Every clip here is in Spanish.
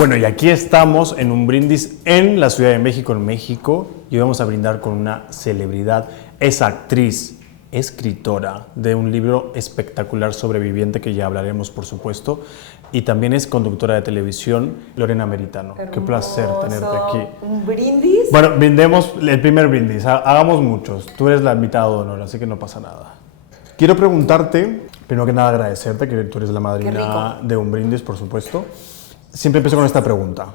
Bueno, y aquí estamos en un brindis en la Ciudad de México, en México, y vamos a brindar con una celebridad. Es actriz, escritora de un libro espectacular, Sobreviviente, que ya hablaremos, por supuesto, y también es conductora de televisión, Lorena Meritano. Hermoso. Qué placer tenerte aquí. ¿Un brindis? Bueno, brindemos el primer brindis, hagamos muchos. Tú eres la invitada de honor, así que no pasa nada. Quiero preguntarte, primero que nada agradecerte, que tú eres la madrina de un brindis, por supuesto. Siempre empiezo con esta pregunta.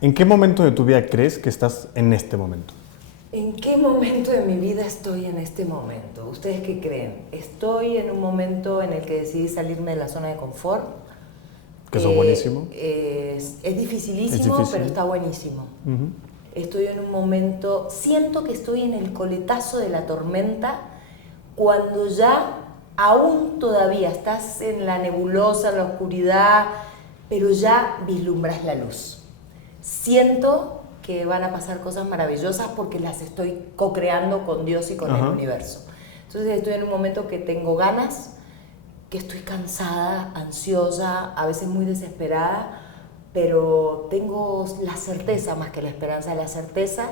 ¿En qué momento de tu vida crees que estás en este momento? ¿En qué momento de mi vida estoy en este momento? ¿Ustedes qué creen? Estoy en un momento en el que decidí salirme de la zona de confort. Que eso es buenísimo. Es dificilísimo, pero está buenísimo. Estoy en un momento, siento que estoy en el coletazo de la tormenta, cuando ya aún todavía estás en la nebulosa, en la oscuridad, pero ya vislumbras la luz. Siento que van a pasar cosas maravillosas porque las estoy co-creando con Dios y con el universo. Entonces estoy en un momento que tengo ganas, que estoy cansada, ansiosa, a veces muy desesperada, pero tengo la certeza, más que la esperanza, la certeza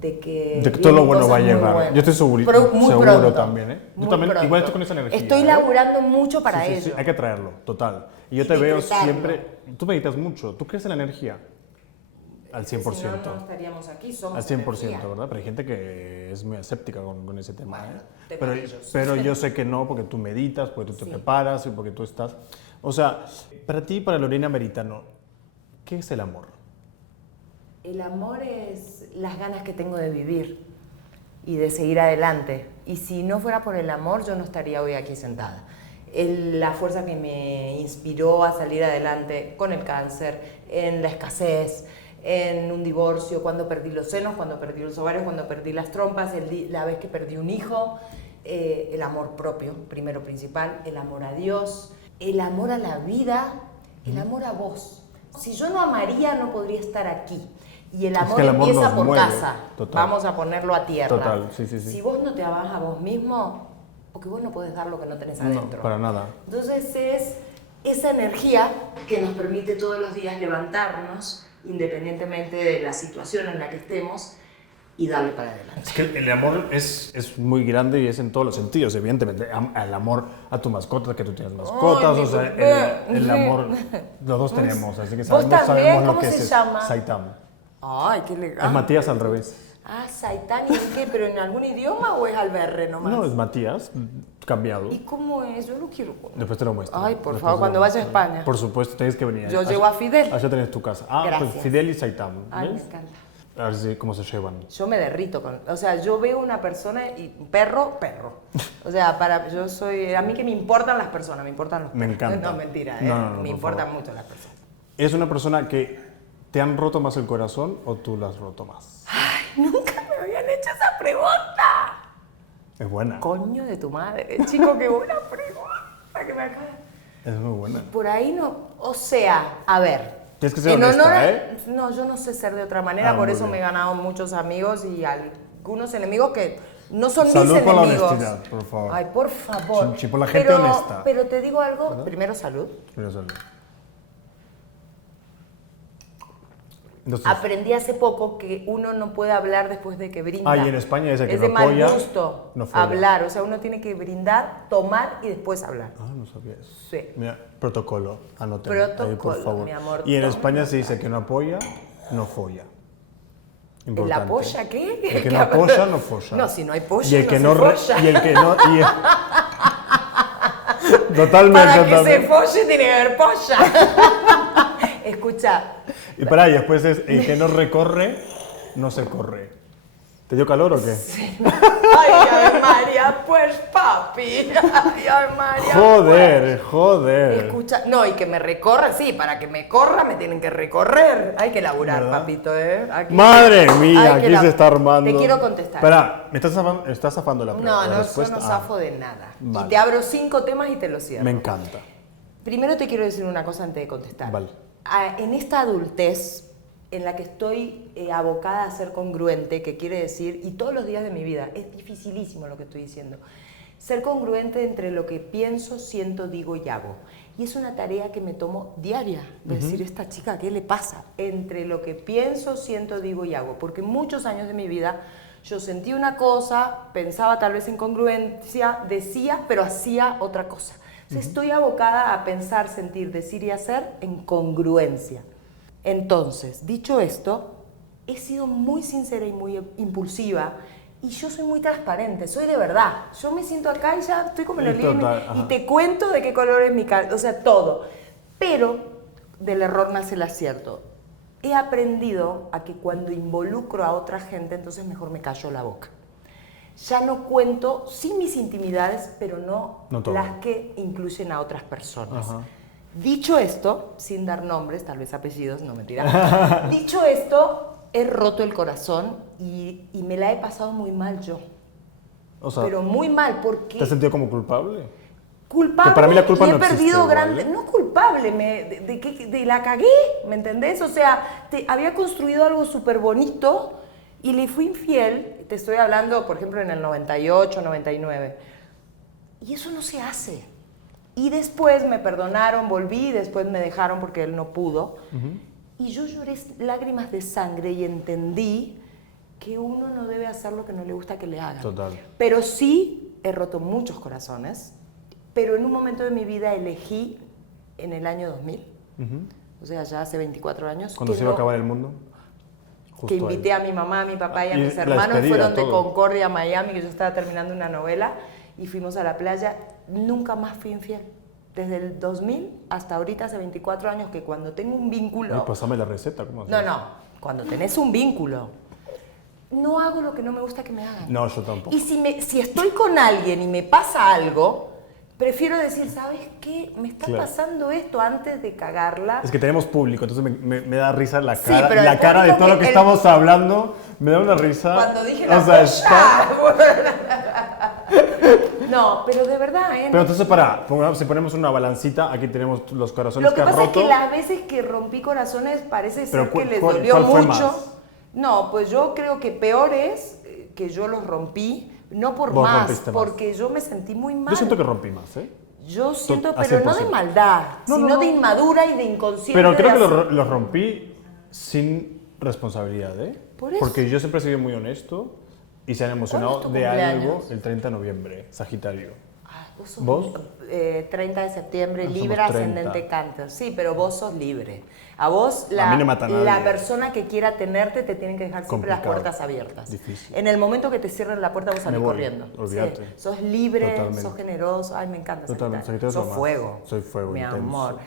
de que todo lo bueno va a llegar. Yo estoy seguro también, ¿eh? Yo también, igual estoy con esa energía. Estoy laburando mucho para ello. Sí, hay que traerlo, total. Y yo te veo siempre, tú meditas mucho, ¿tú crees en la energía? Al 100%. Si no estaríamos aquí, somos al 100%, energía. ¿verdad? Pero hay gente que es muy escéptica con ese tema. Bueno, pero yo sé que no, porque tú meditas, porque tú te preparas y porque tú estás... O sea, para ti, para Lorena Meritano, ¿qué es el amor? El amor es las ganas que tengo de vivir y de seguir adelante. Y si no fuera por el amor, yo no estaría hoy aquí sentada. La fuerza que me inspiró a salir adelante con el cáncer, en la escasez, en un divorcio, cuando perdí los senos, cuando perdí los ovarios, cuando perdí las trompas, la vez que perdí un hijo, el amor propio, primero principal, el amor a Dios, el amor a la vida, el amor a vos. Si yo no amaría, no podría estar aquí. Y el amor, empieza por casa. Total. Vamos a ponerlo a tierra. Total, sí. Si vos no te amás a vos mismo, porque vos no podés dar lo que no tenés adentro. No, para nada. Entonces es esa energía que nos permite todos los días levantarnos, independientemente de la situación en la que estemos, y darle para adelante. Es que el amor es muy grande y es en todos los sentidos, evidentemente. El amor a tu mascota, que tú tienes mascotas, o sea, el amor los dos tenemos, así que sabemos lo que es. ¿Cómo se llama? Saitam. Ay, qué elegante. Es Matías al revés. Ah, Saitán, ¿y en qué? ¿Pero en algún idioma o es Alberre nomás? No, es Matías, cambiado. ¿Y cómo es? Yo lo quiero conocer. Después te lo muestro. Ay, por favor, cuando vaya a España. Por supuesto, tienes que venir. Yo llevo a Fidel. Allá tenés tu casa. Gracias. Pues Fidel y Saitam. Ay, ¿ves? me encanta. A ver cómo se llevan. Yo me derrito con... O sea, yo veo una persona y... Perro. O sea, a mí que me importan las personas, me importan los perros. Me encanta. No, mentira, No, me importan mucho las personas. ¿Eres una persona que te han roto más el corazón o tú la has roto más? Ay, nunca me habían hecho esa pregunta. Es buena. Coño de tu madre, chico, qué buena pregunta que me acaba. Es muy buena. Por ahí no... O sea, a ver... Tienes que ser honesta, ¿eh? No, yo no sé ser de otra manera, por eso me he ganado muchos amigos y algunos enemigos que no son mis enemigos. Salud por la honestidad, por favor. Ay, por favor. Chinchi, por la gente honesta. Pero te digo algo, ¿verdad? primero salud. Primero salud. Entonces, Aprendí hace poco que uno no puede hablar después de que brinda. y en España dice que es no de mal apoya, gusto no folla. hablar, o sea, uno tiene que brindar, tomar y después hablar. no sabía eso. Sí. Mira, protocolo, anoten Protocolo, ahí, por favor. mi amor, Y en toma España se dice que no apoya, no folla. Importante. ¿La polla qué? El que no apoya, no folla. No, si no hay polla, y el que no no se folla. Y el que no... Totalmente. Para que se folle tiene que haber polla. Escucha. Y pará, y después es el que no recorre, no se corre. ¿Te dio calor o qué? Sí. Ay, Ave María, pues papi. Ay, Ave María. Joder. Escucha, no, y que me recorra, sí, para que me corra me tienen que recorrer. Hay que laburar, ¿verdad? papito, ¿eh? Madre mía, aquí se está armando. Te quiero contestar. Espera, ¿me estás zafando la pregunta? No, la yo no zafo de nada. Vale. Y te abro 5 temas y te los cierro. Me encanta. Primero te quiero decir una cosa antes de contestar. Vale. En esta adultez en la que estoy abocada a ser congruente, que quiere decir, y todos los días de mi vida, es dificilísimo lo que estoy diciendo, ser congruente entre lo que pienso, siento, digo y hago. Y es una tarea que me tomo diaria, de decir, esta chica, ¿qué le pasa? Entre lo que pienso, siento, digo y hago. Porque muchos años de mi vida yo sentí una cosa, pensaba tal vez en congruencia, decía, pero hacía otra cosa. Entonces estoy abocada a pensar, sentir, decir y hacer en congruencia. Entonces, dicho esto, he sido muy sincera y muy impulsiva. Y yo soy muy transparente, soy de verdad. Yo me siento acá y ya estoy como en el living y te cuento de qué color es mi cara, o sea, todo. Pero del error nace el acierto. He aprendido a que cuando involucro a otra gente, entonces mejor me callo la boca. Ya no cuento, sí mis intimidades, pero no las que incluyen a otras personas. Ajá. Dicho esto, sin dar nombres, tal vez apellidos, no mentira. Dicho esto, he roto el corazón y me la he pasado muy mal yo. O sea, pero muy mal, porque... ¿te has sentido como culpable? Culpable, que para mí la culpa y he no perdido grande... No culpable, de la cagué, ¿me entendés? O sea, había construido algo súper bonito y le fui infiel. Te estoy hablando, por ejemplo, en el 98, 99. Y eso no se hace. Y después me perdonaron, volví, y después me dejaron porque él no pudo. Y yo lloré lágrimas de sangre y entendí que uno no debe hacer lo que no le gusta que le hagan. Total. Pero sí he roto muchos corazones, pero en un momento de mi vida elegí en el año 2000, o sea, ya hace 24 años. ¿Cuando se iba a acabar el mundo? Justo que invité a mi mamá, a mi papá y a mis hermanos, fueron de Concordia a Miami, que yo estaba terminando una novela, y fuimos a la playa. Nunca más fui infiel. Desde el 2000 hasta ahorita, hace 24 años, que cuando tengo un vínculo... Ay, pásame la receta, ¿cómo haces? No, cuando tenés un vínculo, no hago lo que no me gusta que me hagan. No, yo tampoco. Y si estoy con alguien y me pasa algo, prefiero decir, ¿sabes qué? Me está pasando esto antes de cagarla. Es que tenemos público, entonces me da risa la cara, sí, pero la cara de todo lo que estamos hablando. Me da una risa. Cuando dije la cosa. No, pero de verdad, ¿eh? Pero entonces, si ponemos una balancita, aquí tenemos los corazones que has roto. Lo que pasa es que las veces que rompí corazones parece ser que les dolió mucho. No, pues yo creo que peor es que yo los rompí, no por más, porque yo me sentí muy mal. Yo siento que rompí más, ¿eh? Yo siento, pero no de maldad, sino de inmadura y de inconsciente. Pero creo que los rompí sin responsabilidad, ¿eh? ¿Por eso? Porque yo siempre he sido muy honesto y se han emocionado de algo el 30 de noviembre, Sagitario. ¿Vos? 30 de septiembre, Libra, ascendente Cáncer. Sí, pero vos sos libre. A vos, la persona que quiera tenerte, te tienen que dejar siempre las puertas abiertas. Difícil. En el momento que te cierren la puerta, vos salís corriendo. Olvídate. Sí. Sos libre, Totalmente. sos generoso. Ay, me encanta. Totalmente. Sos fuego. Soy fuego, mi intenso. amor.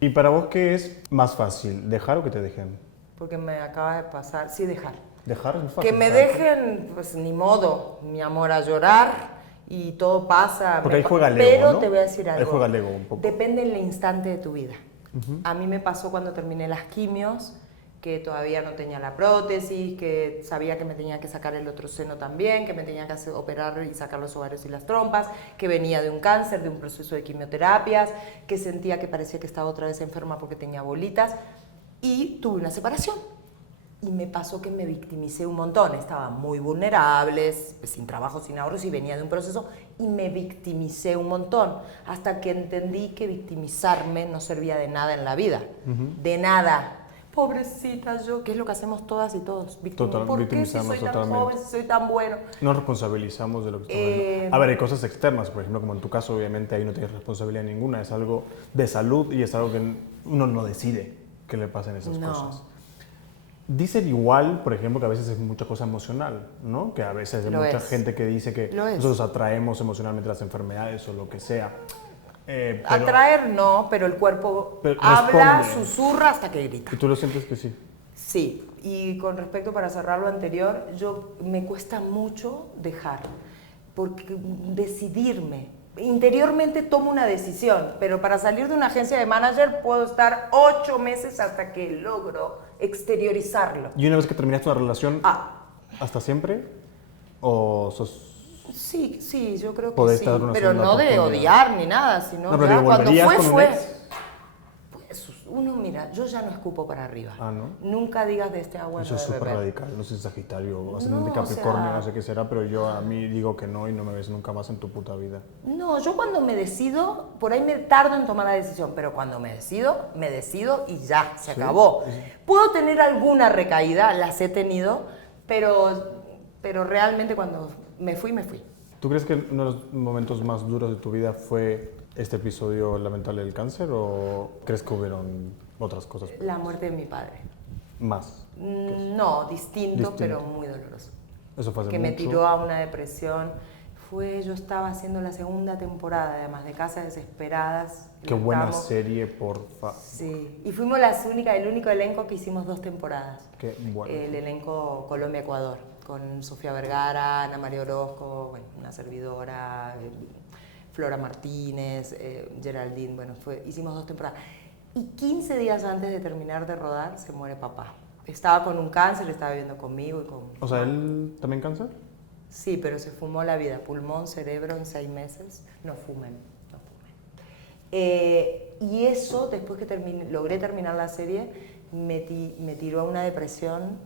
¿Y para vos qué es más fácil, dejar o que te dejen? Porque me acaba de pasar. Sí, dejar. ¿Dejar es fácil? Que me dejen, pues ni modo, mi amor, a llorar. Y todo pasa. Porque ahí juega el ego, pero ¿no? te voy a decir algo. Ahí juega el ego un poco. Depende del instante de tu vida. A mí me pasó cuando terminé las quimios, que todavía no tenía la prótesis, que sabía que me tenía que sacar el otro seno también, que me tenía que operar y sacar los ovarios y las trompas, que venía de un cáncer, de un proceso de quimioterapias, que sentía que parecía que estaba otra vez enferma porque tenía bolitas, y tuve una separación. Y me pasó que me victimicé un montón. Estaba muy vulnerable, sin trabajo, sin ahorros, y venía de un proceso, y me victimicé un montón. Hasta que entendí que victimizarme no servía de nada en la vida. De nada. Pobrecita yo, que es lo que hacemos todas y todos. ¿Por qué si soy tan joven, si soy tan bueno? Nos responsabilizamos de lo que estamos haciendo. A ver, hay cosas externas, por ejemplo, como en tu caso, obviamente ahí no tienes responsabilidad ninguna. Es algo de salud y es algo que uno no decide que le pasen esas cosas. Dicen igual, por ejemplo, que a veces es mucha cosa emocional, ¿no? Que a veces hay mucha gente que dice que nosotros atraemos emocionalmente las enfermedades o lo que sea. Atraer no, pero el cuerpo habla, susurra hasta que grita. ¿Y tú lo sientes que sí? Sí, y con respecto, para cerrar lo anterior, me cuesta mucho dejar, porque decidirme. Interiormente tomo una decisión, pero para salir de una agencia de manager puedo estar 8 meses hasta que logro exteriorizarlo. ¿Y una vez que terminaste una relación, hasta siempre? ¿O sos...? Sí, yo creo que sí, pero no de oportunidad. odiar ni nada, sino no, pero cuando fue. Pues mira, yo ya no escupo para arriba. Ah, ¿no? Nunca digas de este agua Eso no es de súper beber. radical, no sé, Sagitario, ascendente No, Capricornio, o sea, no sé qué será, pero yo a mí digo que no y no me ves nunca más en tu puta vida. No, yo cuando me decido, por ahí me tardo en tomar la decisión, pero cuando me decido y ya, se acabó. Puedo tener alguna recaída, las he tenido, pero realmente cuando me fui, me fui. ¿Tú crees que uno de los momentos más duros de tu vida fue este episodio lamentable del cáncer o crees que hubieron otras cosas? La muerte de mi padre. Más. No, distinto, pero muy doloroso. Eso fue hace que mucho. me tiró a una depresión. Yo estaba haciendo la segunda temporada, además de Casa Desesperadas. Qué buena serie, porfa. Sí, y fuimos el único elenco que hicimos 2 temporadas. Qué bueno. El elenco Colombia-Ecuador, con Sofía Vergara, Ana María Orozco, bueno, una servidora, Flora Martínez, Geraldine, bueno, hicimos 2 temporadas. Y 15 días antes de terminar de rodar, se muere papá. Estaba con un cáncer, estaba viviendo conmigo y con... O sea, ¿él también cáncer? Sí, pero se fumó la vida, pulmón, cerebro en 6 meses. No fumen. Y eso, después que logré terminar la serie, me tiró a una depresión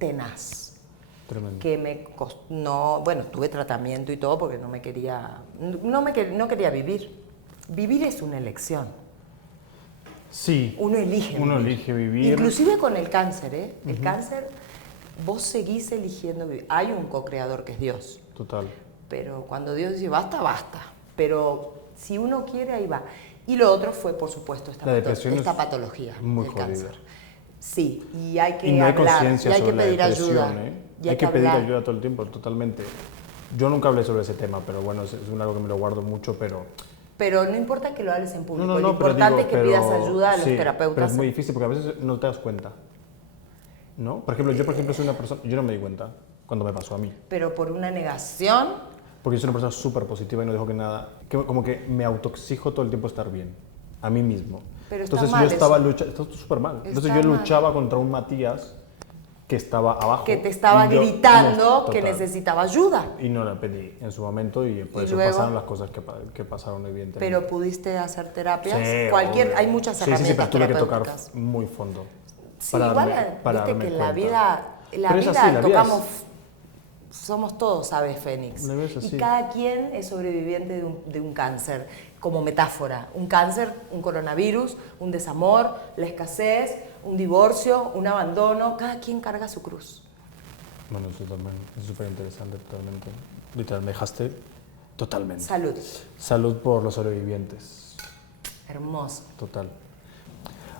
tenaz. Tremendo. Que me costó, bueno, tuve tratamiento y todo porque no quería vivir. Vivir es una elección. Sí. Uno elige vivir. Inclusive con el cáncer, ¿eh? El cáncer, vos seguís eligiendo vivir. Hay un co-creador que es Dios. Total. Pero cuando Dios dice basta, basta. Pero si uno quiere, ahí va. Y lo otro fue, por supuesto, esta patología del cáncer. Sí, y hay que hablar, y hay que pedir ayuda. Hay que pedir ayuda todo el tiempo, totalmente. Yo nunca hablé sobre ese tema, pero bueno, es algo que me lo guardo mucho, Pero no importa que lo hables en público, lo importante es que pidas ayuda a los terapeutas. Pero es muy difícil porque a veces no te das cuenta, ¿no? Por ejemplo, yo soy una persona, yo no me di cuenta cuando me pasó a mí. Pero por una negación. Porque yo soy una persona súper positiva y no dejo que nada, como que me autoexijo todo el tiempo estar bien, a mí mismo. Pero entonces yo estaba luchando, está súper mal. Entonces yo luchaba contra un Matías que estaba abajo. Que te estaba gritando que necesitaba ayuda. Y no la pedí en su momento y por eso luego, pasaron las cosas que pasaron evidentemente. Pero pudiste hacer terapias. Sí, hay muchas herramientas pero tuve que tocar muy fondo. Sí, viste que en la vida tocamos, somos todos aves fénix. Y cada quien es sobreviviente de un cáncer, como metáfora. Un cáncer, un coronavirus, un desamor, la escasez, un divorcio, un abandono. Cada quien carga su cruz. Bueno, eso también es súper interesante, totalmente. Literal, me dejaste totalmente. Salud. Salud por los sobrevivientes. Hermoso. Total.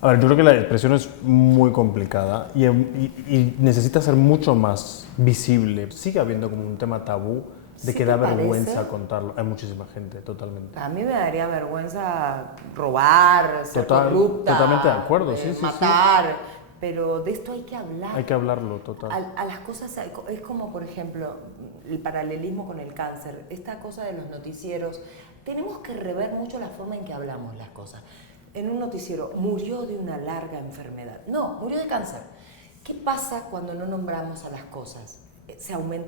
A ver, yo creo que la depresión es muy complicada y necesita ser mucho más visible. Sigue habiendo como un tema tabú de que da vergüenza contarlo. Hay muchísima gente, totalmente. A mí me daría vergüenza robar, ser corrupta, totalmente de acuerdo, matar, pero de esto hay que hablar. Hay que hablarlo, total. A las cosas, es como por ejemplo, el paralelismo con el cáncer, esta cosa de los noticieros, tenemos que rever mucho la forma en que hablamos las cosas. En un noticiero, murió de una larga enfermedad. No, murió de cáncer. ¿Qué pasa cuando no nombramos a las cosas?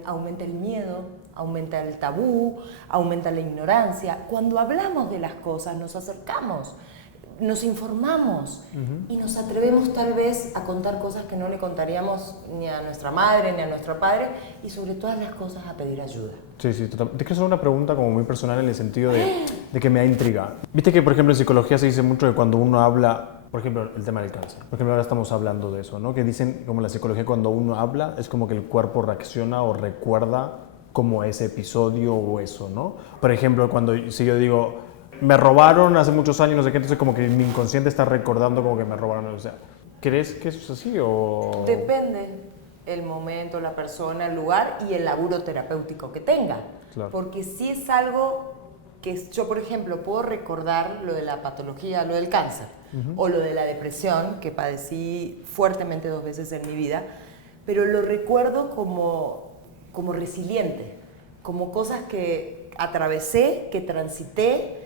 Aumenta el miedo, aumenta el tabú, aumenta la ignorancia. Cuando hablamos de las cosas, nos acercamos, nos informamos y nos atrevemos tal vez a contar cosas que no le contaríamos ni a nuestra madre ni a nuestro padre y sobre todas las cosas a pedir ayuda. Sí, total. Te quiero hacer una pregunta como muy personal en el sentido de que me da intriga. Viste que, por ejemplo, en psicología se dice mucho que cuando uno habla, por ejemplo, el tema del cáncer. Por ejemplo, ahora estamos hablando de eso, ¿no? Que dicen, como la psicología, cuando uno habla, es como que el cuerpo reacciona o recuerda como ese episodio o eso, ¿no? Por ejemplo, si yo digo, me robaron hace muchos años, no sé qué, entonces como que mi inconsciente está recordando como que me robaron, o sea, ¿crees que eso es así o...? Depende el momento, la persona, el lugar y el laburo terapéutico que tenga. Claro. Porque si es algo que yo, por ejemplo, puedo recordar lo de la patología, lo del cáncer, o lo de la depresión, que padecí fuertemente 2 veces en mi vida, pero lo recuerdo como resiliente, como cosas que atravesé, que transité,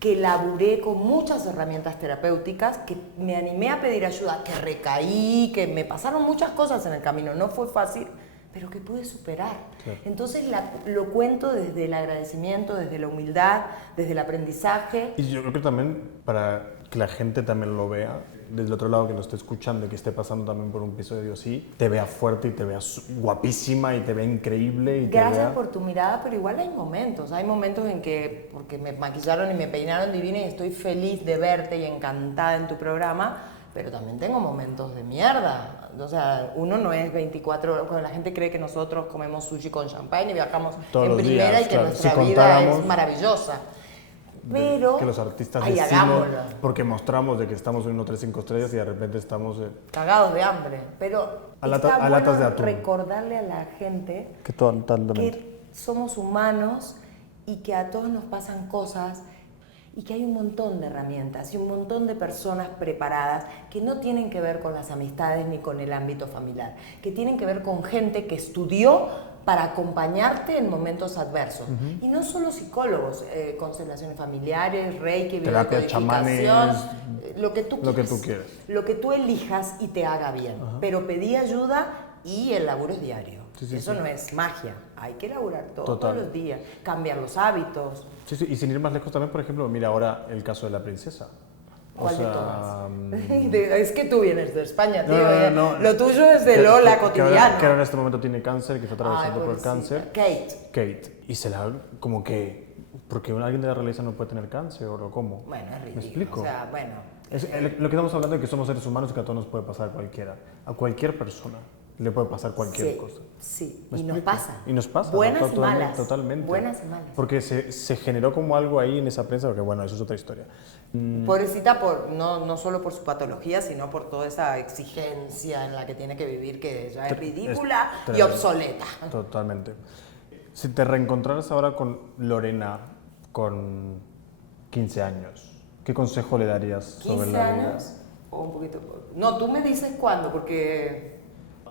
que laburé con muchas herramientas terapéuticas, que me animé a pedir ayuda, que recaí, que me pasaron muchas cosas en el camino, no fue fácil, pero que pude superar. Claro. Entonces lo cuento desde el agradecimiento, desde la humildad, desde el aprendizaje. Y yo creo que también, para que la gente también lo vea, desde el otro lado que nos esté escuchando y que esté pasando también por un episodio así, te vea fuerte y te vea guapísima y te vea increíble. Y Gracias por tu mirada, pero igual hay momentos en que, porque me maquillaron y me peinaron divina y estoy feliz de verte y encantada en tu programa, pero también tengo momentos de mierda. O sea, uno no es 24 horas, cuando la gente cree que nosotros comemos sushi con champán y viajamos todos en los primera días, y que claro. nuestra Si vida es maravillosa. Pero que los artistas ay, decimos, hagámoslo. porque mostramos de que estamos en un hotel 5 estrellas y de repente estamos... Cagados de hambre, pero A está bueno latas de atún. recordarle a la gente totalmente. que somos humanos y que a todos nos pasan cosas y que hay un montón de herramientas y un montón de personas preparadas que no tienen que ver con las amistades ni con el ámbito familiar, que tienen que ver con gente que estudió para acompañarte en momentos adversos. Y no solo psicólogos, constelaciones familiares, reiki, terapia, biodecodificación, chamanes, lo que tú quieras. Lo que tú elijas y te haga bien. Pero pedí ayuda y el laburo es diario. Eso no es magia. Hay que laburar todos los días, cambiar los hábitos. Sí, y sin ir más lejos también, por ejemplo, mira ahora el caso de la princesa. ¿Cuál de todas? Es que tú vienes de España, tío. No. Lo tuyo es de Lola cotidiano. Que ahora en este momento tiene cáncer, que está atravesando por el cáncer. Kate. Y se la como que... Porque alguien de la realeza no puede tener cáncer, ¿o cómo? Bueno, es ridículo. ¿Me explico? O sea, bueno. Lo que estamos hablando es que somos seres humanos y que a todos nos puede pasar a cualquiera. A cualquier persona le puede pasar cualquier cosa. Sí, y nos pasa. Y nos pasa. Buenas y malas. Totalmente. Buenas y malas. Porque se generó como algo ahí en esa prensa, porque bueno, eso es otra historia. Pobrecita, no solo por su patología, sino por toda esa exigencia en la que tiene que vivir, que ya es ridícula y obsoleta. Totalmente. Si te reencontraras ahora con Lorena con 15 años, ¿qué consejo le darías sobre la vida? 15 años o un poquito... No, tú me dices cuándo, porque...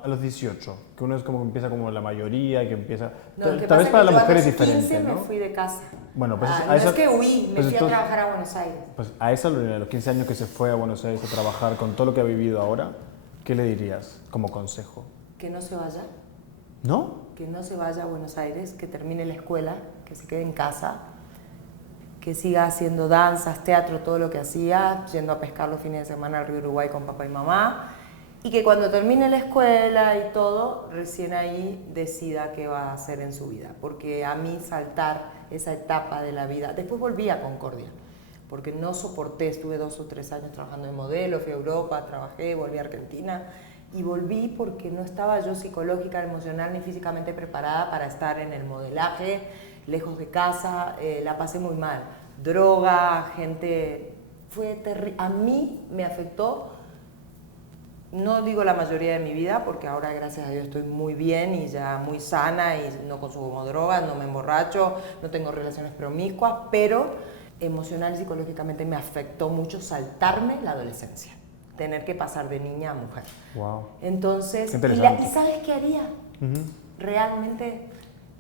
A los 18, que uno es como que empieza como la mayoría, que empieza... No, tal vez para la mujer es diferente, diferente, ¿no? me fui de casa. Bueno, pues no es que huí, me fui a trabajar a Buenos Aires. Pues a esa Lorena, a los 15 años que se fue a Buenos Aires a trabajar con todo lo que ha vivido ahora, ¿qué le dirías como consejo? Que no se vaya. ¿No? Que no se vaya a Buenos Aires, que termine la escuela, que se quede en casa, que siga haciendo danzas, teatro, todo lo que hacía, yendo a pescar los fines de semana al río Uruguay con papá y mamá, y que cuando termine la escuela y todo, recién ahí decida qué va a hacer en su vida. Porque a mí saltar esa etapa de la vida, después volví a Concordia, porque no soporté, estuve 2 o 3 años trabajando en modelo, fui a Europa, trabajé, volví a Argentina, y volví porque no estaba yo psicológica, emocional ni físicamente preparada para estar en el modelaje, lejos de casa, la pasé muy mal. Droga, gente, fue terrible. A mí me afectó, no digo la mayoría de mi vida, porque ahora gracias a Dios estoy muy bien y ya muy sana y no consumo drogas, no me emborracho, no tengo relaciones promiscuas, pero emocional y psicológicamente me afectó mucho saltarme la adolescencia. Tener que pasar de niña a mujer. Wow. Entonces, interesante. ¿y sabes qué haría? Realmente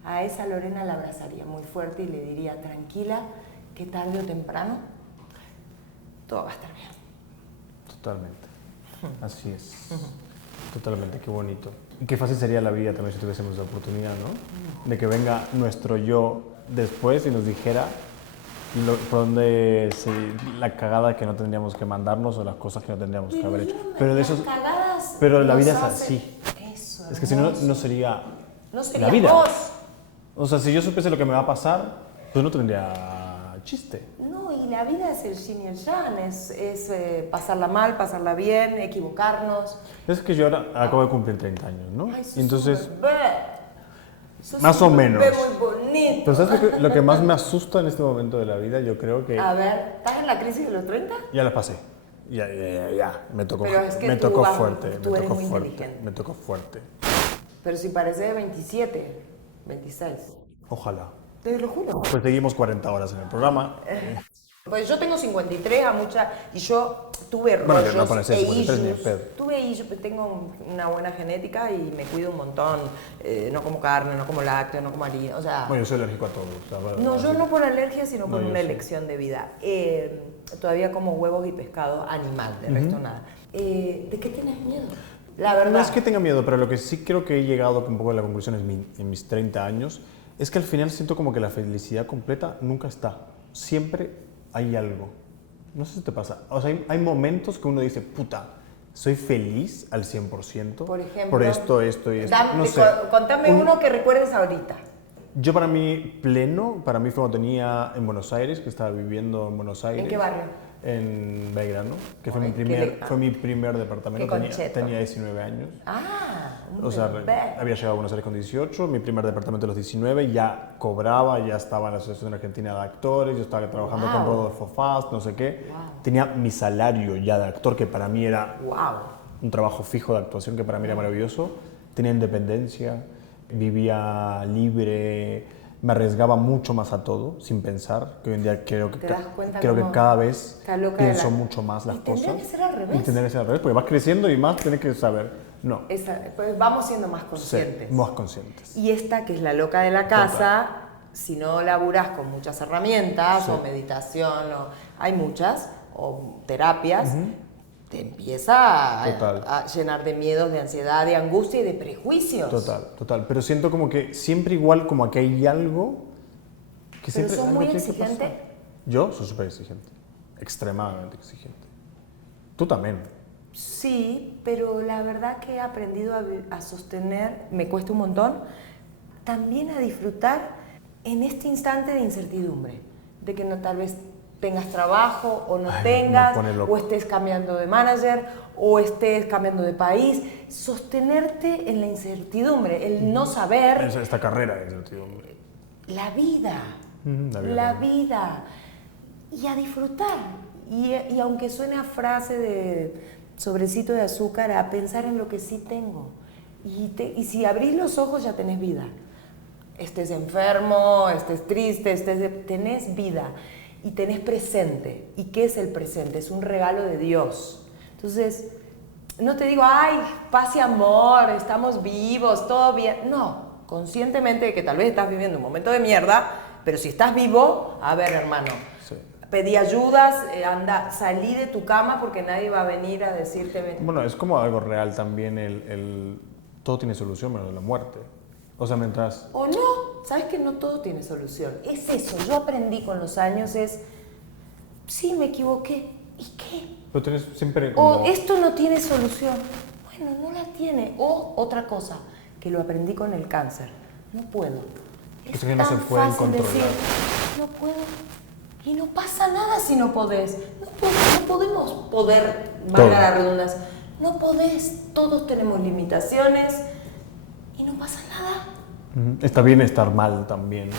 a esa Lorena la abrazaría muy fuerte y le diría, tranquila, que tarde o temprano todo va a estar bien. Totalmente. Así es. Totalmente, qué bonito. Y qué fácil sería la vida también si tuviésemos la oportunidad, ¿no? De que venga nuestro yo después y nos dijera por dónde la cagada que no tendríamos que mandarnos o las cosas que no tendríamos que haber hecho. Pero de esos, pero la vida es así. Eso, es que si no, no sería sería la vida. vos. O sea, si yo supiese lo que me va a pasar, pues no tendría chiste. No, y la vida es el yin y el yang, es pasarla mal, pasarla bien, equivocarnos. Es que yo ahora acabo de cumplir 30 años, ¿no? Ay, y entonces... Sos más o menos. muy bonito. Pero ¿sabes lo que más me asusta en este momento de la vida? Yo creo que... A ver, ¿estás en la crisis de los 30? Ya la pasé. Ya. Me tocó, Pero es que me tú tocó vas, fuerte. tú Me eres tocó muy fuerte. inteligente. Me tocó fuerte. Pero si parece de 27, 26. Ojalá. Te lo juro. Pues seguimos 40 horas en el programa. Pues yo tengo 53 a mucha y yo tuve Bueno, rollos que no pones e 53 ni issues. de pedo. Tuve issues, tengo una buena genética y me cuido un montón. No como carne, no como lácteo, no como harina, o sea... Bueno, yo soy alérgico a todo. O sea, bueno, No, yo no por alergia, sino por yo una sí. elección de vida. Todavía como huevos y pescado animal, de resto nada. ¿De qué tienes miedo? La verdad. No es que tenga miedo, pero lo que sí creo que he llegado un poco a la conclusión en mis 30 años es que al final siento como que la felicidad completa nunca está. Siempre hay algo No sé si te pasa. O sea, hay momentos que uno dice, puta, soy feliz al 100%. Por ejemplo. Por esto y esto. No sé. Contame uno que recuerdes ahorita. Yo para mí, pleno, para mí fue cuando tenía en Buenos Aires, que estaba viviendo en Buenos Aires. ¿En qué barrio? En Belgrano, que fue, Ay, fue mi primer departamento. Qué Tenía 19 años. Un bebé. Había llegado a Buenos Aires con 18, mi primer departamento a los 19, ya cobraba, ya estaba en la Asociación Argentina de Actores, yo estaba trabajando con Rodolfo Fast, no sé qué. Tenía mi salario ya de actor, que para mí era un trabajo fijo de actuación, que para mí era maravilloso. Tenía independencia, vivía libre, me arriesgaba mucho más a todo, sin pensar, que hoy en día creo que cada vez pienso mucho más las cosas. Tendría que ser al revés. Y tendría que ser al revés, porque vas creciendo y más tienes que saber. No. Pues vamos siendo más conscientes. Sí, más conscientes. Y esta, que es la loca de la casa, si no laburás con muchas herramientas, o meditación, hay muchas, o terapias, te empieza a llenar de miedos, de ansiedad, de angustia y de prejuicios. Total. Pero siento como que siempre igual, como que hay algo que siempre... ¿Pero sos muy exigente? Yo soy súper exigente, extremadamente exigente. Tú también. Sí, pero la verdad que he aprendido a sostener, me cuesta un montón, también a disfrutar en este instante de incertidumbre, de que no tal vez tengas trabajo o no tengas, o estés cambiando de manager, o estés cambiando de país. Sostenerte en la incertidumbre, el no saber... Esta carrera de incertidumbre. La vida. Y a disfrutar. Y aunque suene a frase de sobrecito de azúcar, a pensar en lo que sí tengo. Y si abrís los ojos ya tenés vida. Estés enfermo, estés triste, tenés vida. Y tenés presente. ¿Y qué es el presente? Es un regalo de Dios. Entonces, no te digo, ay, paz y amor, estamos vivos, todo bien. No, conscientemente de que tal vez estás viviendo un momento de mierda, pero si estás vivo, a ver, hermano, pedí ayudas, salí de tu cama porque nadie va a venir a decirte... Bueno, es como algo real también, todo tiene solución menos la muerte. O sea, mientras... O no, sabes que no todo tiene solución. Es eso, yo aprendí con los años, sí, me equivoqué, ¿y qué? Pero tienes siempre como... O esto no tiene solución, bueno, no la tiene. O otra cosa, que lo aprendí con el cáncer, no puedo. Es que no se pueden controlar. Decir, no puedo, y no pasa nada si no podés. No podemos poder, valga la redundancia, no podés, todos tenemos limitaciones. Y no pasa nada. Está bien estar mal también.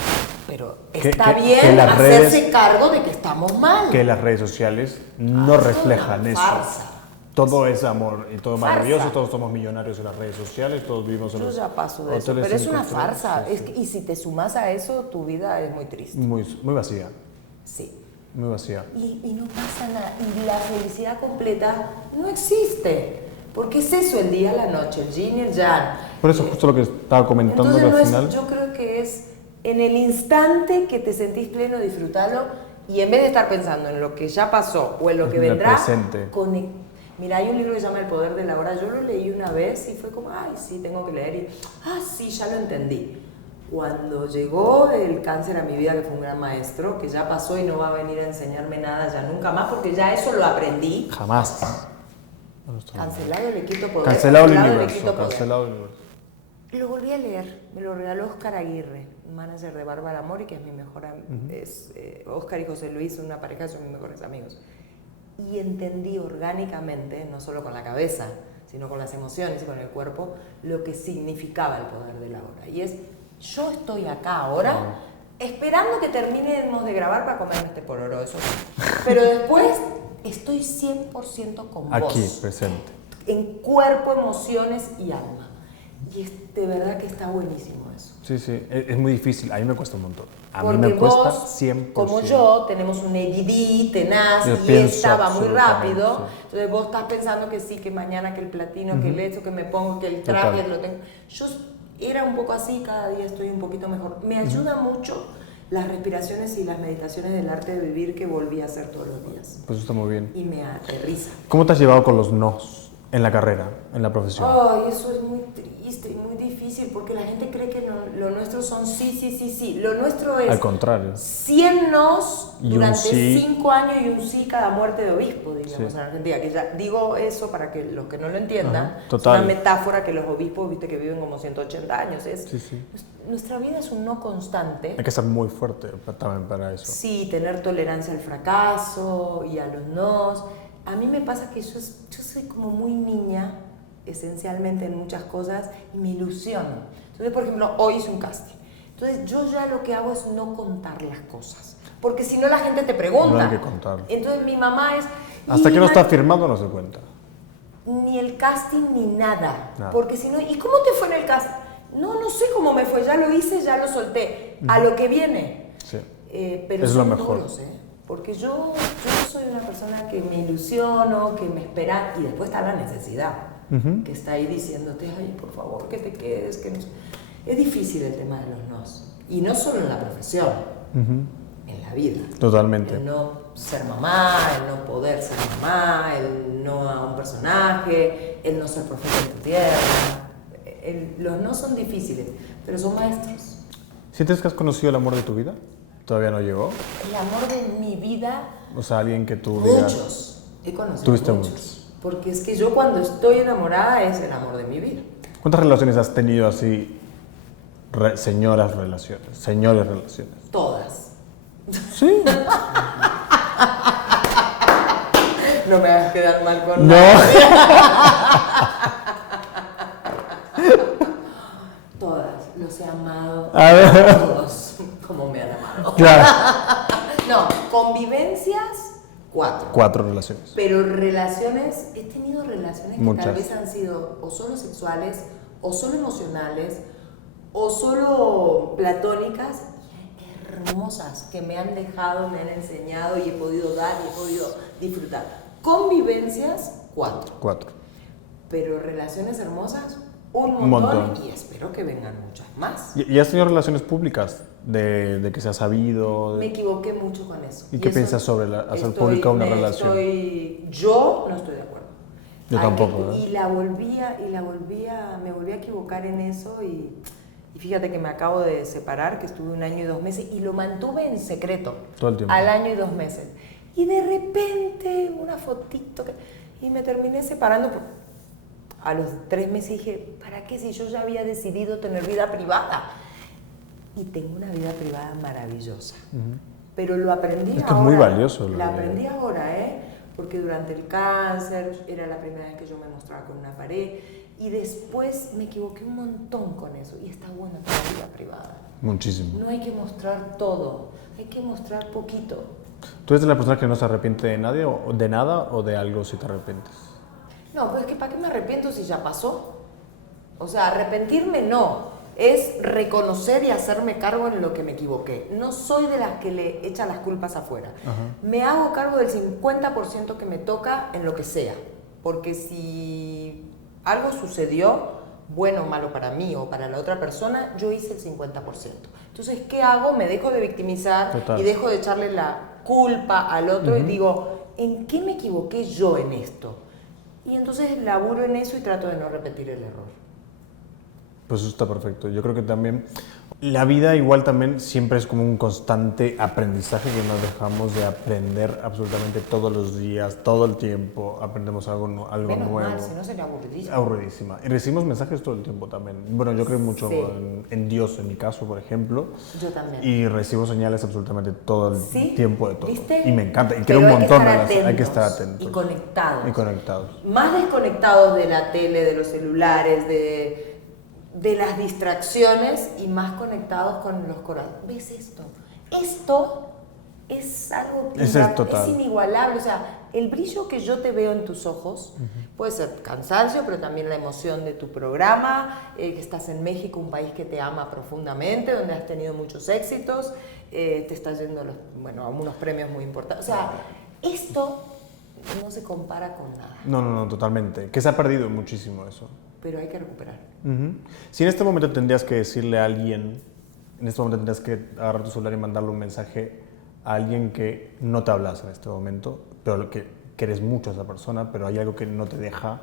Pero está bien hacerse cargo de que estamos mal. Que las redes sociales no reflejan eso. Farsa. Todo es amor y todo maravilloso, todos somos millonarios en las redes sociales, todos vivimos en los hoteles. Yo ya paso de eso, pero es una farsa. Sí. Y si te sumas a eso, tu vida es muy triste. Muy vacía. Sí. Muy vacía. Y no pasa nada. Y la felicidad completa no existe. Porque es eso, el día, la noche, el yin y el yang. Por eso justo lo que estaba comentando al final. Yo creo que es en el instante que te sentís pleno, disfrutarlo, y en vez de estar pensando en lo que ya pasó o en lo que vendrá, mira, hay un libro que se llama El Poder de la Hora. Yo lo leí una vez y fue como, ay, sí, tengo que leer. Y, sí, ya lo entendí. Cuando llegó el cáncer a mi vida, que fue un gran maestro, que ya pasó y no va a venir a enseñarme nada ya nunca más, porque ya eso lo aprendí. Jamás. Cancelado le quito poder. Cancelado el universo. Lo volví a leer, me lo regaló Oscar Aguirre, manager de Bárbara Mori, que es mi mejor amigo. Oscar y José Luis son una pareja, son mis mejores amigos. Y entendí orgánicamente, no solo con la cabeza, sino con las emociones y con el cuerpo, lo que significaba el poder de la hora. Y es, yo estoy acá ahora, esperando que terminemos de grabar para comerme este pororo, eso sí. Pero después estoy 100% con vos. Aquí, presente. En cuerpo, emociones y alma. Y de verdad que está buenísimo eso. Sí, es muy difícil. A mí me cuesta un montón. Porque mí me cuesta vos, 100%. como yo, tenemos un ADD tenaz y esta va muy rápido. Sí. Entonces vos estás pensando que sí, que mañana, que el platino, que el esto, que me pongo, que el traje, lo tengo. Yo era un poco así, cada día estoy un poquito mejor. Me ayuda mucho las respiraciones y las meditaciones del arte de vivir que volví a hacer todos los días. Pues está muy bien. Y me aterriza. ¿Cómo te has llevado con los nos en la carrera, en la profesión? Ay, eso es muy triste. triste y muy difícil porque la gente cree que lo nuestro son sí. Lo nuestro es... Al contrario. 100 nos Y durante sí. 5 años y un sí cada muerte de obispo, digamos, Sí. en Argentina. Que ya digo eso para que los que no lo entiendan. Ajá, es total. una metáfora que los obispos, viste, que viven como 180 años. Sí. Nuestra vida es un no constante. Hay que ser muy fuerte también para eso. Sí, tener tolerancia al fracaso y a los nos. A mí me pasa que yo soy como muy niña, esencialmente en muchas cosas, y me ilusiono. Entonces, por ejemplo, hoy hice un casting. Entonces, yo ya lo que hago es no contar las cosas. Porque si no, la gente te pregunta. No hay que contarlo. Entonces, mi mamá es... Hasta que no está firmado no se cuenta. Ni el casting ni nada. Nada. Porque si no... ¿Y cómo te fue en el casting? No sé cómo me fue. Ya lo hice, ya lo solté. A lo que viene. Sí. Pero Es lo son mejor. duros, porque yo soy una persona que me ilusiono, que me espera, y después está la necesidad, que está ahí diciéndote, ay, por favor, que te quedes, que no... Es difícil el tema de los nos, y no solo en la profesión, en la vida. Totalmente. El no ser mamá, el no poder ser mamá, el no a un personaje, el no ser profeta en tu tierra. Los no son difíciles, pero son maestros. ¿Sientes que has conocido el amor de tu vida? ¿Todavía no llegó? El amor de mi vida... O sea, alguien que tú digas... Muchos. He conocido Tuviste muchos. Porque es que yo cuando estoy enamorada es el amor de mi vida. ¿Cuántas relaciones has tenido así? Señores relaciones. Todas. Sí. No me hagas quedar mal con No. nadie. Todas. Los he amado. A ver. Todos. Como me han amado. Claro. No, convivencias, 4. 4 relaciones. Pero relaciones, he tenido relaciones que Muchas. tal vez han sido o solo sexuales, o solo emocionales, o solo platónicas, y hermosas, que me han dejado, me han enseñado y he podido dar y he podido disfrutar. Convivencias, 4. 4. Pero relaciones hermosas, un montón, montón. y espero que vengan muchas más. ¿Y has tenido relaciones públicas? De que se ha sabido. Me equivoqué mucho con eso. ¿Y qué eso piensas sobre hacer pública una relación? Yo no estoy de acuerdo. Yo tampoco. Y me volví a equivocar en eso y fíjate que me acabo de separar, que estuve 1 año y 2 meses y lo mantuve en secreto. Todo el tiempo. Al año y 2 meses. Y de repente una fotito y me terminé separando. A los 3 meses dije, ¿para qué si yo ya había decidido tener vida privada? Y tengo una vida privada maravillosa. Pero lo aprendí ahora. Es que es muy valioso. Lo aprendí ahora, porque durante el cáncer era la primera vez que yo me mostraba con una pared y después me equivoqué un montón con eso y está buena la vida privada. Muchísimo. No hay que mostrar todo, hay que mostrar poquito. ¿Tú eres de la persona que no se arrepiente de nadie o de nada o de algo si te arrepientes? No, pues es que ¿para qué me arrepiento si ya pasó? O sea, arrepentirme no. Es reconocer y hacerme cargo en lo que me equivoqué. No soy de las que le echa las culpas afuera. Me hago cargo del 50% que me toca en lo que sea. Porque si algo sucedió, bueno o malo para mí o para la otra persona, yo hice el 50%. Entonces, ¿qué hago? Me dejo de victimizar. Total. Y dejo de echarle la culpa al otro y digo, ¿en qué me equivoqué yo en esto? Y entonces laburo en eso y trato de no repetir el error. Pues eso está perfecto. Yo creo que también la vida igual también siempre es como un constante aprendizaje que nos dejamos de aprender absolutamente todos los días, todo el tiempo. Aprendemos algo Menos nuevo. mal, si no sería aburridísimo. Aburridísima. Y recibimos mensajes todo el tiempo también. Bueno, yo creo mucho Sí. en Dios, en mi caso, por ejemplo. Yo también. Y recibo señales absolutamente todo el ¿Sí? tiempo de todo. ¿Viste? Y me encanta. Y Pero creo un hay que montón. estar Hay que estar atentos. Y conectados. Y conectados. Más desconectados de la tele, de los celulares, de las distracciones y más conectados con los corazones. ¿Ves esto? Esto es algo Es total. es inigualable. O sea, el brillo que yo te veo en tus ojos puede ser cansancio, pero también la emoción de tu programa, que estás en México, un país que te ama profundamente, donde has tenido muchos éxitos, te estás yendo a unos premios muy importantes. O sea, esto no se compara con nada. No, totalmente. Que se ha perdido muchísimo eso. Pero hay que recuperar. Si en este momento tendrías que decirle a alguien, en este momento tendrías que agarrar tu celular y mandarle un mensaje a alguien que no te hablas en este momento, pero que eres mucho a esa persona, pero hay algo que no te deja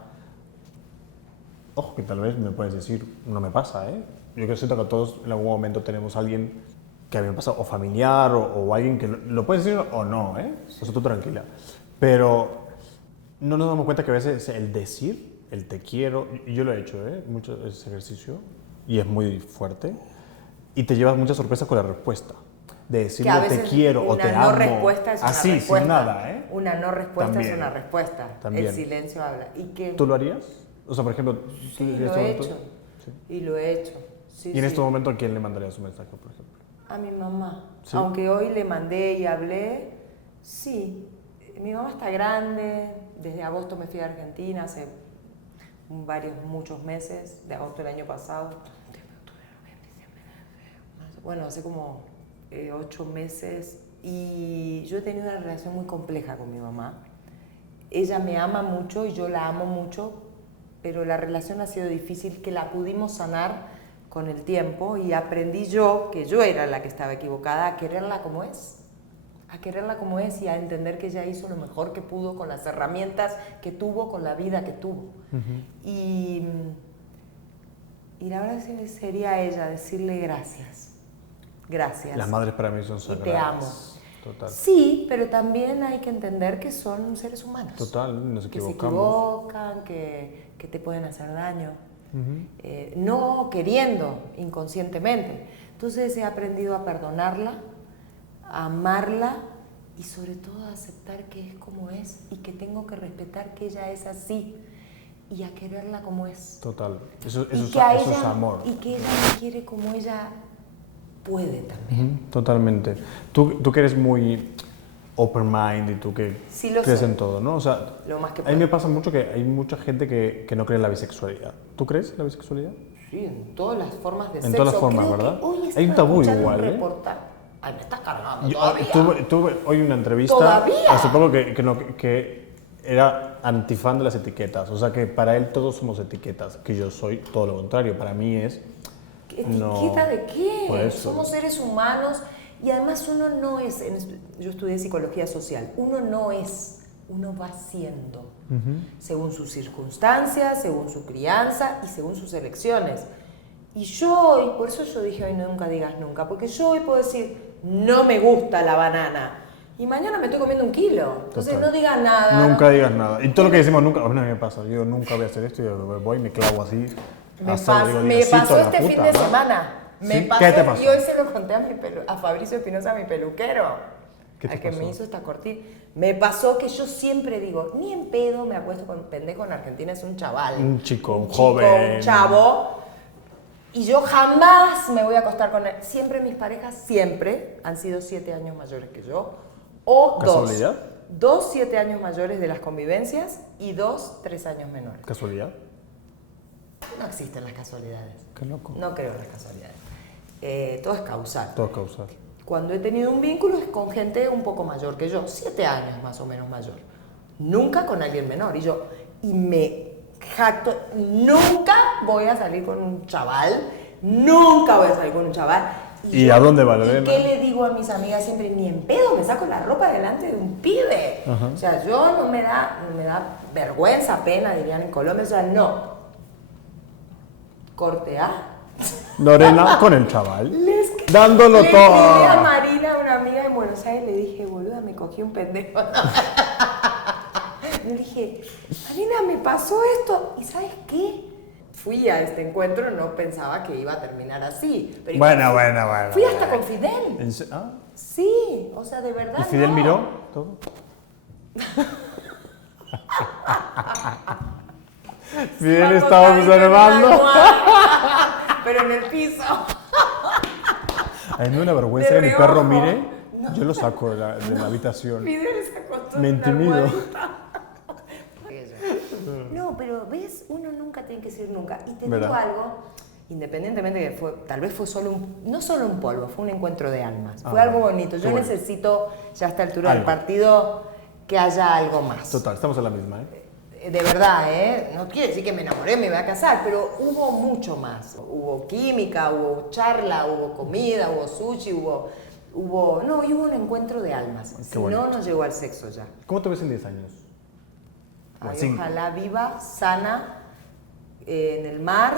Ojo, que tal vez me puedes decir, no me pasa, ¿eh? Yo creo que siento que todos en algún momento tenemos a alguien que a mí me pasa, o familiar, o alguien que lo puedes decir o no, ¿eh? O sea, tú tranquila. Pero no nos damos cuenta que a veces el decir, el te quiero, y yo lo he hecho, ¿eh? Mucho ese ejercicio, y es muy fuerte, y te llevas mucha sorpresa con la respuesta. De decirle te quiero o te amo. Una no respuesta es una así, respuesta. sin nada, ¿eh? Una no respuesta También. es una respuesta. También. El silencio habla. ¿Y qué? ¿Tú lo harías? O sea, por ejemplo, Sí, lo he hecho. Sí. Y lo he hecho. Sí, ¿Y en este momento a quién le mandarías un mensaje, por ejemplo? A mi mamá. ¿Sí? Aunque hoy le mandé y hablé, sí. Mi mamá está grande. Desde agosto me fui a Argentina, hace muchos meses, de agosto del año pasado. Bueno, hace como 8 meses. Y yo he tenido una relación muy compleja con mi mamá. Ella me ama mucho y yo la amo mucho, pero la relación ha sido difícil, que la pudimos sanar con el tiempo, y aprendí yo, que yo era la que estaba equivocada, a quererla como es. A quererla como es y a entender que ella hizo lo mejor que pudo con las herramientas que tuvo, con la vida que tuvo. Y la verdad sería ella, decirle gracias. Gracias. Las madres para mí son sagradas. Y te amo. Total. Sí, pero también hay que entender que son seres humanos. Total, nos que se equivocamos. equivocan, que te pueden hacer daño. No queriendo, inconscientemente. Entonces he aprendido a perdonarla, a amarla y sobre todo a aceptar que es como es y que tengo que respetar que ella es así y a quererla como es. Total, eso es amor. Y que ella me quiere como ella puede también. Totalmente. Tú que eres muy open mind y tú que Sí, lo crees soy. en todo, ¿no? O sea, Lo más que a mí me puedo. pasa mucho que hay mucha gente que no cree en la bisexualidad. ¿Tú crees en la bisexualidad? Sí, en todas las formas de En sexo. todas las formas, Creo que ¿verdad? hoy Hay un estaba tabú escuchando igual, un ¿eh? reportaje. Ay, me estás cargando Yo, todavía. tuve hoy una entrevista ¿Todavía? hace poco que era antifan de las etiquetas. O sea, que para él todos somos etiquetas, que yo soy todo lo contrario. Para mí es... ¿Etiqueta de qué? Por eso. Somos seres humanos y además uno no es, yo estudié psicología social, uno no es, uno va siendo, según sus circunstancias, según su crianza y según sus elecciones. Y yo hoy, por eso yo dije hoy nunca digas nunca, porque yo hoy puedo decir, no me gusta la banana. Y mañana me estoy comiendo 1 kilo. Entonces Total. no digas nada. Nunca digas nada. Y todo lo que decimos nunca, a mí me pasa. Yo nunca voy a hacer esto y yo voy y me clavo así. Me Digo, pasó Diosito, la este puta, fin de ¿no? semana. ¿Sí? Me pasó, ¿Qué te pasó? y hoy se lo conté a Fabricio Espinosa, mi peluquero, ¿Qué te al que pasó? me hizo esta cortina. Me pasó que yo siempre digo, ni en pedo me acuesto con pendejo en Argentina, es un chaval. Un chico, joven. Un chavo. Y yo jamás me voy a acostar con él. Siempre mis parejas, siempre, han sido 7 años mayores que yo. O ¿Casualidad? 2, 7 años mayores de las convivencias y 2, 3 años menores. ¿Casualidad? No existen las casualidades. Qué loco. No creo en las casualidades. Todo es causal. Todo causal. Cuando he tenido un vínculo es con gente un poco mayor que yo, 7 años más o menos mayor. Nunca con alguien menor. Y me jacto, nunca voy a salir con un chaval, nunca voy a salir con un chaval. ¿Y a dónde va, Lorena? ¿Y qué le digo a mis amigas siempre? Ni en pedo me saco la ropa delante de un pibe. Ajá. O sea, yo no me da vergüenza, pena, dirían en Colombia. O sea, no. Corte A. Lorena con el chaval. Dándolo Le todo. escribí a Marina, una amiga de Buenos Aires, le dije, boluda, me cogí un pendejo. Le dije, Marina, me pasó esto. ¿Y sabes qué? Fui a este encuentro, no pensaba que iba a terminar así. Pero Bueno. Fui hasta con Fidel. ¿Ah? Sí, o sea, de verdad. ¿Y Fidel no. miró todo? Fidel estaba observando. Pero en el piso. A mí me da una vergüenza De que mi perro reojo. mire. No. Yo lo saco de la habitación. Fidel se acostó Me en una intimido. almohadita. No, pero ves, uno nunca tiene que decir nunca. Y te ¿Verdad? digo algo, independientemente de que tal vez fue solo no solo un polvo, fue un encuentro de almas. Fue algo bueno. bonito. Qué Yo bueno. necesito, ya a esta altura del Algo. partido, que haya algo más. Total, estamos en la misma, ¿eh? De verdad, ¿eh? No quiere decir que me enamoré, me voy a casar, pero hubo mucho más. Hubo química, hubo charla, hubo comida, hubo sushi, hubo un encuentro de almas. Si bonito. no, no llegó al sexo ya. ¿Cómo te ves en 10 años? O en Ay, 5. ojalá viva, sana, en el mar,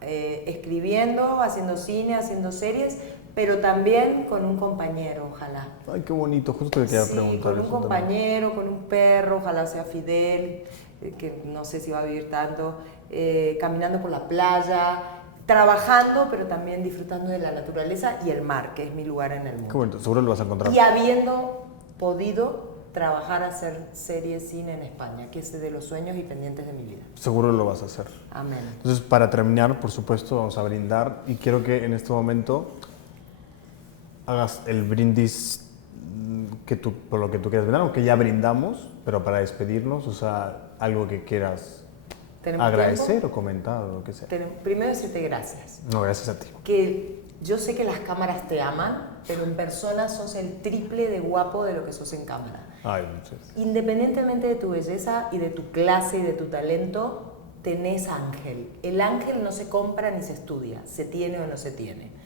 escribiendo, haciendo cine, haciendo series, pero también con un compañero, ojalá. Ay, qué bonito, justo te quería preguntar con un eso compañero, con un perro, ojalá sea Fidel, que no sé si va a vivir tanto, caminando por la playa, trabajando, pero también disfrutando de la naturaleza y el mar, que es mi lugar en el mundo. Qué bonito, seguro lo vas a encontrar. Y habiendo podido trabajar, hacer series, cine en España, que es de los sueños y pendientes de mi vida. Seguro lo vas a hacer. Amén. Entonces, para terminar, por supuesto, vamos a brindar y quiero que en este momento hagas el brindis por lo que tú quieras brindar, aunque ya brindamos, pero para despedirnos, o sea, algo que quieras agradecer o comentar o lo que sea. Primero decirte gracias. No, gracias a ti. Que yo sé que las cámaras te aman, pero en persona sos el triple de guapo de lo que sos en cámara. Ay, muchas gracias. Independientemente de tu belleza y de tu clase y de tu talento, tenés ángel. El ángel no se compra ni se estudia, se tiene o no se tiene.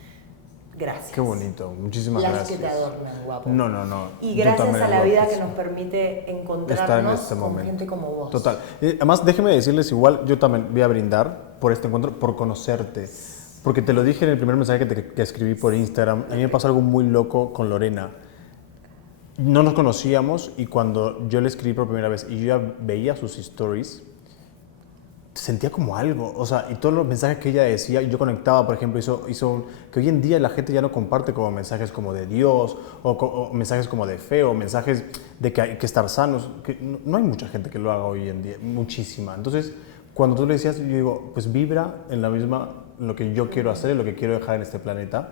Gracias. Qué bonito, muchísimas gracias. Las que te adornan, guapo. No. Y gracias a la vida que nos permite encontrarnos con gente como vos. Total. Además, déjeme decirles igual, yo también voy a brindar por este encuentro, por conocerte. Porque te lo dije en el primer mensaje que escribí por Instagram. A mí me pasó algo muy loco con Lorena. No nos conocíamos y cuando yo le escribí por primera vez y yo ya veía sus stories, sentía como algo, o sea, y todos los mensajes que ella decía, yo conectaba, por ejemplo, hizo que hoy en día la gente ya no comparte como mensajes como de Dios, o mensajes como de fe, o mensajes de que hay que estar sanos, que no hay mucha gente que lo haga hoy en día, muchísima. Entonces, cuando tú le decías, yo digo, pues vibra en la misma, lo que yo quiero hacer, lo que quiero dejar en este planeta,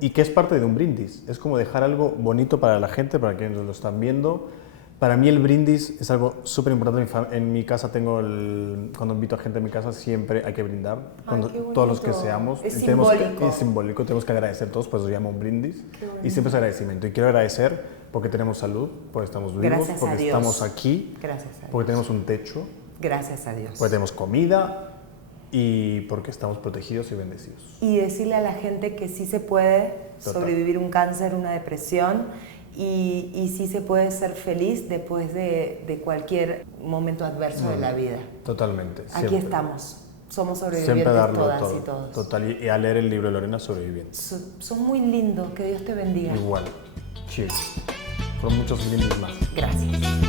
y que es parte de un brindis, es como dejar algo bonito para la gente, para quienes lo están viendo. Para mí el brindis es algo súper importante. En mi casa cuando invito a gente a mi casa siempre hay que brindar. Todos los que seamos. Es simbólico. Es simbólico, tenemos que agradecer todos, pues se llama un brindis. Y siempre es agradecimiento. Y quiero agradecer porque tenemos salud, porque estamos vivos, Gracias porque a Dios. estamos aquí, Gracias a Dios. porque tenemos un techo, Gracias a Dios. porque tenemos comida y porque estamos protegidos y bendecidos. Y decirle a la gente que sí se puede sobrevivir un cáncer, una depresión, y sí se puede ser feliz después de cualquier momento adverso de la vida. Totalmente. Aquí siempre. estamos. Somos Siempre sobrevivientes darlo todas todo. y todos. Total. Y a leer el libro de Lorena, Sobrevivientes. Son muy lindos. Que Dios te bendiga. Igual. Cheers. Por muchos brindis más. Gracias.